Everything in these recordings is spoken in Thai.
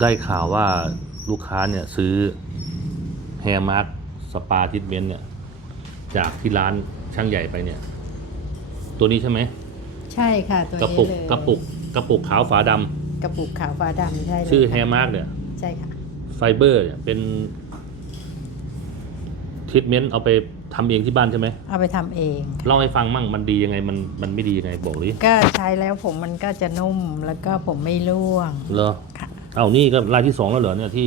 ได้ข่าวว่าลูกค้าเนี่ยซื้อแฮร์มาร์คสปาทิทเมนต์เนี่ย จากที่ร้านช่างใหญ่ไปเนี่ย ตัวนี้ใช่ไหมใช่ค่ะ ตัวกระนี้ปุกเลยกระปุกกระปุกขาวฝาดำกระปุกขาวฟ้าดำใช่เลยชื่อค่ะแฮร์มาร์กเนี่ย ใช่ค่ะ ไฟเบอร์เนี่ยเป็นทิทเมนต์เอาไปทำเองที่บ้านใช่ไหมเอาไปทำเองค่ะเล่าให้ฟังมั่งมันดียังไงมันมันไม่ดียังไงบอกดิก็ใช้แล้วผมมันก็จะนุ่มแล้วก็ผมไม่ร่วง เหรอค่ะ เอ้านี่ก็รายที่สองแล้วเหรอเนี่ยที่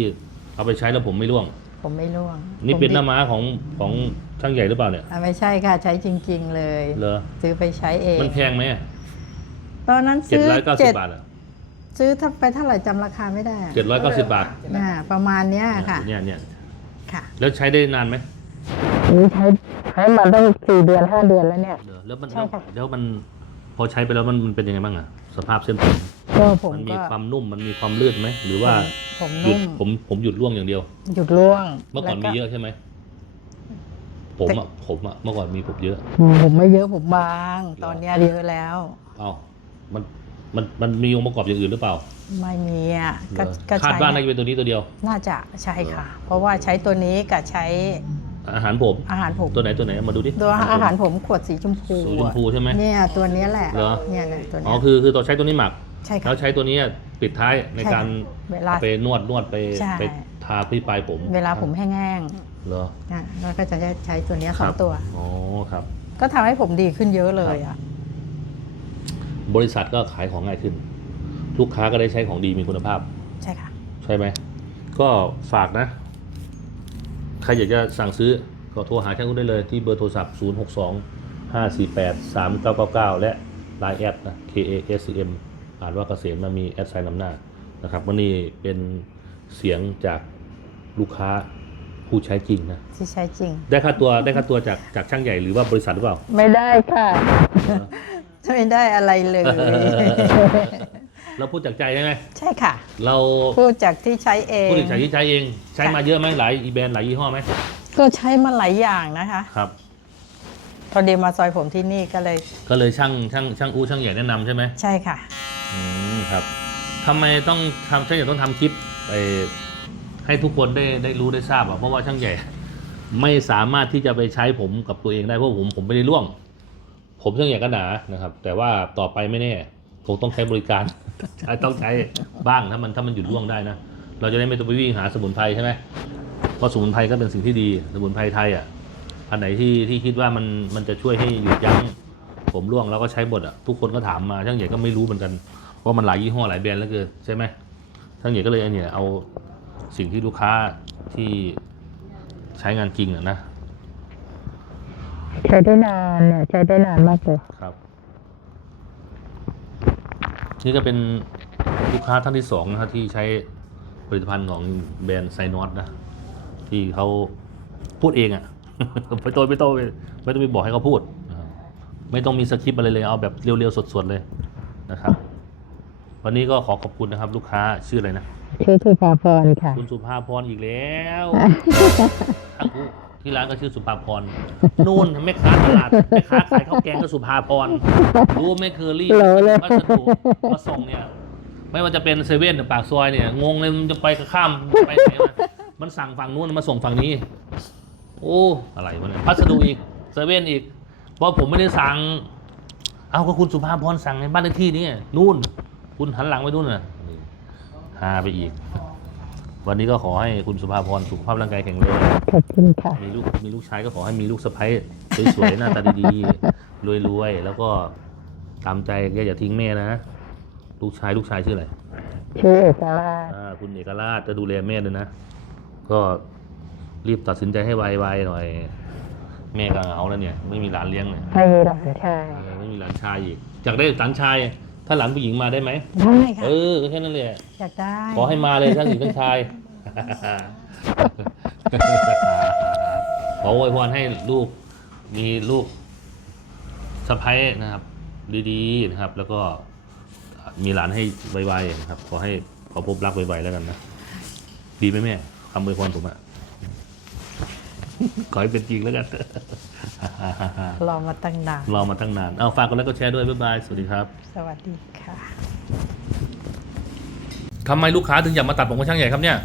เอาไปใช้แล้วผมไม่ร่วง ผมไม่ร่วงนี่เป็นหน้าผมม้าของของช่างใหญ่หรือเปล่าเนี่ยอะไม่ใช่ค่ะใช้จริง ๆ เลยเหรอซื้อไปใช้เองมันแพงไหมตอนนั้นเจ็ดซื้อร้อยเก้าสิบบาทอะซื้อถ้าไปเท่าไหร่จำราคาไม่ได้เจ็ดร้อยเก้าสิบบาทอ่าประมาณเนี้ยค่ะ เนี่ยเนี่ยค่ะแล้วใช้ได้นานไหมนี่ใช้ใช้มาตั้งสี่เดือนห้าเดือนแล้วเนี่ย เหรอแล้วมันใช่ค่ะ แล้วมันพอใช้ไปแล้วมันมันเป็นยังไงบ้างอะ สภาพเส้นผมก็ผมมันมีก็ความนุ่มมันมีความลื่นไหมหรือว่าผมหยุดนุ่มผมผมหยุดร่วงอย่างเดียว หยุดร่วงเมื่อก่อนแล้วมีเยอะใช่ไหมผมอะผมอะเมื่อก่อนมีผมเยอะอืมผมไม่เยอะผมบาง ตอนเนี้ยเยอะแล้ว เอ้ามันมันมันมีองค์ประกอบอย่างอื่นหรือเปล่าไม่มีอะก็เหรอก็คาดใช้ว่าน่าจะเป็นตัวนี้ตัวเดียว น่าจะใช่ค่ะ เพราะว่าใช้ตัวนี้กับใช้ อาหารผมอาหารผมตัวไหนตัวไหนเอามาดูดิตัวอาหารผมขวดสีชมพูสีชมพูใช่ไหมเนี่ยตัวเนี้ยแหละเหรอเนี่ยเนี่ยตัวอ๋อเนี้ยคือคือตัวใช้ตัวนี้หมักใช่ค่ะแล้วใช้ตัวนี้ปิดท้ายในใช่การเวลาไปนวดนวดไปใช่ไปทาที่ปลายผม เวลาผมแห้งเหรอๆนะแล้วก็จะใช้ใช้ตัวเนี้ยคสรัอบงตัวอ๋อครับ ก็ทำให้ผมดีขึ้นเยอะเลยอะบริษัทก็ขายของง่ายขึ้น ลูกค้าก็ได้ใช้ของดีมีคุณภาพ ใช่ค่ะ ใช่ไหมก็ฝากนะใครอยากจะสั่งซื้อก็โทรหาช่างอุ้นได้เลยที่เบอร์โทรศัพท์ 0 6 2 5 4 8 3 9 9 9 และ Line แอดนะ K A S C M อ่านว่าเกษมมามีแอดไซน์นำหน้านะครับวันนี้เป็นเสียงจากลูกค้าผู้ใช้จริงนะที่ใช้จริง ได้ค่าตัวได้ค่าตัวจากจากช่างใหญ่หรือว่าบริษัทหรือเปล่า ไม่ได้ค่ะ ไม่ได้อะไรเลย เราพูดจากใจใช่ไหมใช่ค่ะ เราพูดจากที่ใช้เองพูดถึงใช้ที่ใช้เอง ใช้มาเยอะไหมหลายอีแบรนด์หลายยี่ห้อไหมก็ใช้มาหลายอย่างนะคะครับพอดีมาซอยผมที่นี่ก็เลย ก็เลยช่างช่างช่างอู้ช่างใหญ่แนะนำใช่ไหมใช่ค่ะอืมครับทำไมต้องทำช่างใหญ่ต้องทำคลิปไอ้ให้ทุกคนได้ได้รู้ได้ทราบอะเพราะว่าช่างใหญ่ ไม่สามารถที่จะไปใช้ผมกับตัวเองได้เพราะผมผมไม่ได้ร่วงผมช่างใหญ่ก็หนานะครับ แต่ว่าต่อไปไม่แน่ คงต้องใช้บริการใช้ต้องใช้บ้างถ้ามันถ้ามันหยุดร่วงได้นะ เราจะได้ไม่ต้องไปวิ่งหาสมุนไพรใช่ไหมเพราะสมุนไพรก็เป็นสิ่งที่ดีสมุนไพรไทยอะอันไหนที่ที่คิดว่ามันมันจะช่วยให้หยุดยั้งผมร่วงแล้วก็ใช้หมดอะทุกคนก็ถามมาช่างใหญ่ก็ไม่รู้เหมือนกันว่ามันหลายยี่ห้อหลายแบรนด์แล้วเกินใช่ไหมช่างใหญ่ก็เลยอันเนี้ยเอาสิ่งที่ลูกค้าที่ใช้งานจริงอะนะใช้ได้นานเนี่ยใช้ได้นานมากเลยครับ นี่ก็เป็นลูกค้าท่านที่สองนะครับที่ใช้ผลิตภัณฑ์ของแบรนด์ไซนอสนะ ที่เขาพูดเองอะ่ะไม่ต้องไม่ต้องไม่ต้องไปบอกให้เขาพูดนะครับไม่ต้องมีสคริปต์อะไรเลยเอาแบบเร็วๆสดๆเลยนะครับ วันนี้ก็ขอขอบคุณนะครับ ลูกค้าชื่ออะไรนะชื่อสุภาพรค่ะ คุณสุภาพรอีกแล้ว ทั้งคู่ที่ร้านก็ชื่อสุภาพรนู่นแม่ค้าตลาดแม่ค้าขายข้าวแกงก็สุภาพรรู้ไหม่เคอรี่เหรอเลยวัสดุมาส่งเนี่ย ไม่ว่าจะเป็นเซเว่นหรือปากซอยเนี่ยงงเลยมันจะไปข้ามไปไหนวะมันสั่งฝั่งนู้นมาส่งฝั่งนี้ โอ้อะไรวะเนี่ยพัสดุอีกเซเว่นอีก เพราะผมไม่ได้สั่ง เอาก็คุณสุภาพรสั่งในบ้านเลขที่นี่นู่น คุณหันหลังไปนู่นน่ะนี่หาไปอีก วันนี้ก็ขอให้คุณสุภาพรสุขภาพร่างกายแข็งแรง ขอบคุณค่ะ มีลูกมีลูกชายก็ขอให้มีลูกสะใภ้สวยๆ หน้าตาดีๆรวยๆ แล้วก็ตามใจแกอย่าทิ้งแม่นะ ลูกชายลูกชายชื่ออะไรชื่อเอกราชอ่าคุณเอกราชจะดูแลแม่ด้วยนะ ก็รีบตัดสินใจให้ไวๆหน่อย แม่ก็เหงาแล้วเนี่ย ไม่มีหลานเลี้ยงเนี่ยไม่มีหลานชายเออไม่มีหลานชายอีกอยากได้หลานชาย ถ้าหลานผู้หญิงมาได้ไหมได้ค่ะ เออก็แค่นั้นเลยอยากได้ขอให้มาเลยทั้งหญิงทั้งชาย ขออวยพรให้ลูกมีลูกสะพ้ยนะครับ ดีๆนะครับ แล้วก็มีหลานให้ไวๆนะครับ ขอให้ขอพบรักไวๆแล้วกันนะดีไหมแม่คำอวยพรผมอะขอให้เป็นจริงแล้วกัน รอมาตั้งนาน รอมาตั้งนาน เอาฝากกันแล้วก็แชร์ด้วย บ๊ายบาย สวัสดีครับ สวัสดีค่ะ ทำไมลูกค้าถึงอยากมาตัดผมกับช่างใหญ่ครับเนี่ย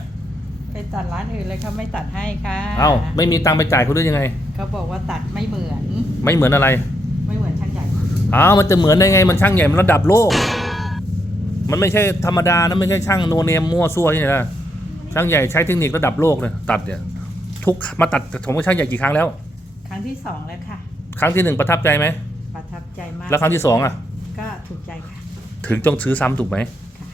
ไปตัดร้านอื่นเลยเขาไม่ตัดให้ค่ะเอ้า ไม่มีตังค์ไปจ่ายเขาด้วยยังไง เขาบอกว่าตัดไม่เหมือน ไม่เหมือนอะไร ไม่เหมือนช่างใหญ่อ้าวมันจะเหมือนได้ไง มันช่างใหญ่มันระดับโลก มันไม่ใช่ธรรมดานะไม่ใช่ช่างโนเนมมั่วซั่วที่ไหนนะช่างใหญ่ใช้เทคนิคระดับโลกเลยตัดเนี่ย ทุกมาตัดผมกับช่างใหญ่กี่ครั้งแล้วค รั้งที่สองแล้วค่ะ ครั้งที่หนึ่งประทับใจไหม ประทับใจมาก แล้วครั้งที่สองอะ ก็ถูกใจค่ะ ถึงจงซื้อซ้ำถูกไหมค่ะ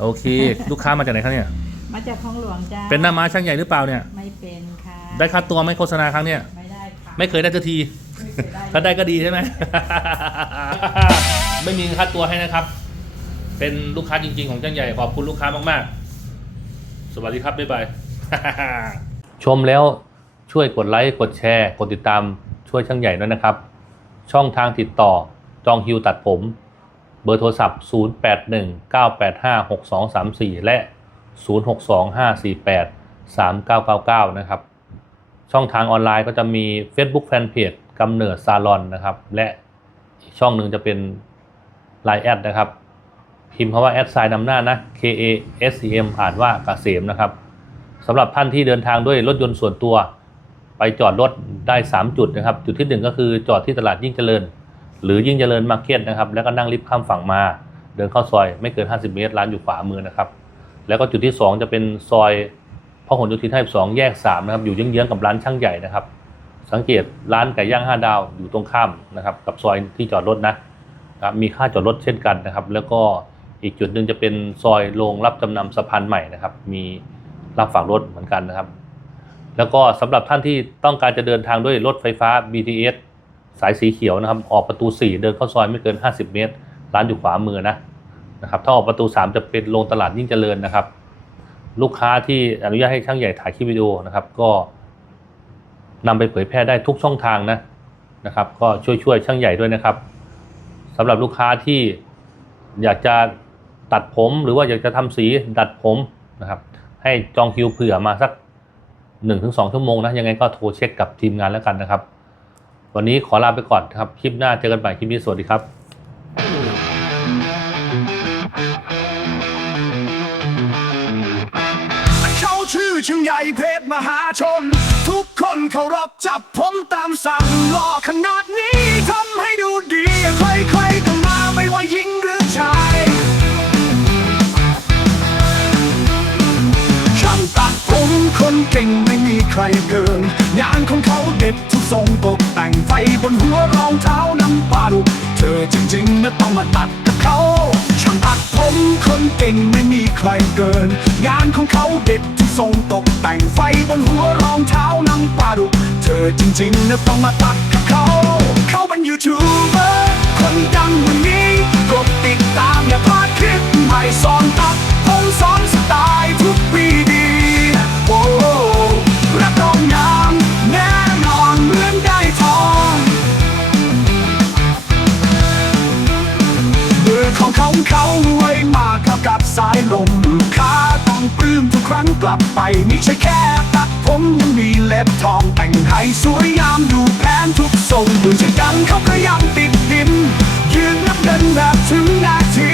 โอเค ลูกค้ามาจากไหนครับเนี่ย มาจากคลองหลวงจ้าเป็นหน้าม้าช่างใหญ่หรือเปล่าเนี่ย ไม่เป็นค่ะ ได้ค่าตัวไหมโฆษณาครั้งเนี่ย ไม่ได้ค่ะ ไม่เคยได้สักที ไม่เคยได้ถ้าได้ก็ดีใช่ไหม ไม่มีค่าตัวให้นะครับ เป็นลูกค้าจริง ๆ ของช่างใหญ่ขอบคุณลูกค้ามากๆ สวัสดีครับบ๊ายบาย ชมแล้ว ช่วยกดไลค์ กดแชร์ กดติดตามช่วยช่างใหญ่ด้วยนะครับ ช่องทางติดต่อจองคิวตัดผม เบอร์โทรศัพท์ 0819856234 และ 0625483999 นะครับ ช่องทางออนไลน์ก็จะมี Facebook Fanpage กำเนิดซาลอนนะครับ และอีกช่องหนึ่งจะเป็น Line แอดนะครับ พิมพ์คำว่าแอดไซน์นำหน้านะ K A S E M อ่านว่ากเกษมนะครับสำหรับท่านที่เดินทางด้วยรถยนต์ส่วนตัว จอดรถได้ 3 จุดนะครับ จุดที่ 1 ก็คือจอดที่ตลาดยิ่งเจริญ หรือยิ่งเจริญมาร์เก็ตนะครับ แล้วก็นั่งลิฟต์ข้ามฝั่งมา เดินเข้าซอยไม่เกิน 50 เมตร ร้านอยู่ขวามือนะครับ แล้วก็จุดที่ 2 จะเป็นซอยพหลโยธิน52แยก 3 นะครับ อยู่เยื้องๆกับร้านช่างใหญ่นะครับ สังเกตร้านไก่ย่าง 5 ดาวอยู่ตรงข้ามนะครับ กับซอยที่จอดรถนะครับ มีค่าจอดรถเช่นกันนะครับ แล้วก็อีกจุดหนึ่งจะเป็นซอยโรงรับจำนำสะพานใหม่นะครับ มีรับฝากรถเหมือนกันนะครับ แล้วก็สำหรับท่านที่ต้องการจะเดินทางด้วยรถไฟฟ้า BTS สายสีเขียวนะครับ ออกประตู 4 เดินเข้าซอยไม่เกิน 50 เมตร ร้านอยู่ขวามือนะนะครับถ้าออกประตู 3 จะเป็นโรงตลาดยิ่งเจริญนะครับ ลูกค้าที่อนุญาตให้ช่างใหญ่ถ่ายคลิปวิดีโอนะครับ ก็นำไปเผยแพร่ได้ทุกช่องทางนะนะครับ ก็ช่วยช่วยช่างใหญ่ด้วยนะครับสำหรับลูกค้าที่อยากจะตัดผมหรือว่าอยากจะทำสีดัดผมนะครับ ให้จองคิวเผื่อมาสัก 1-2 ชั่วโมงนะยังไงก็โทรเช็คกับทีมงานแล้วกันนะครับ วันนี้ขอลาไปก่อนครับ คลิปหน้าเจอกันใหม่คลิปนี้สวัสดีครับเขาชื่อชิงใหญ่เพชรมหาชน ทุกคนเคารพจับผมตามสั่งหล่อขนาดนี้ทำให้ดูดีใครๆก็มาไม่ว่าหญิงหรือชายช่างตัดผมคนเก่งไม่ ใครเกิน งานของเขาเด็ดทุกทรงตกแต่งไฟบนหัวรองเท้าน้ำปลาดุเธอจริงๆนะต้องมาตัดกับเขาช่างตัดผมคนเก่งไม่มีใครเกิน งานของเขาเด็ดทุกทรงตกแต่งไฟบนหัวรองเท้าน้ำปลาดุเธอจริงๆนะต้องมาตัดกับเขา เขาเป็นยูทูบเบอร์คนดังวันนี้ ของเขาเขารวยมากเท่ากับสายลมข้าต้องปลื้มทุกครั้งกลับไปไม่ใช่แค่ตัดผมยังมีเล็บทองแต่งให้สวยงามดูแพนทุกทรงดูจะดังเขาก็ยังติดดินยืนนับเดินแบบถึงนาที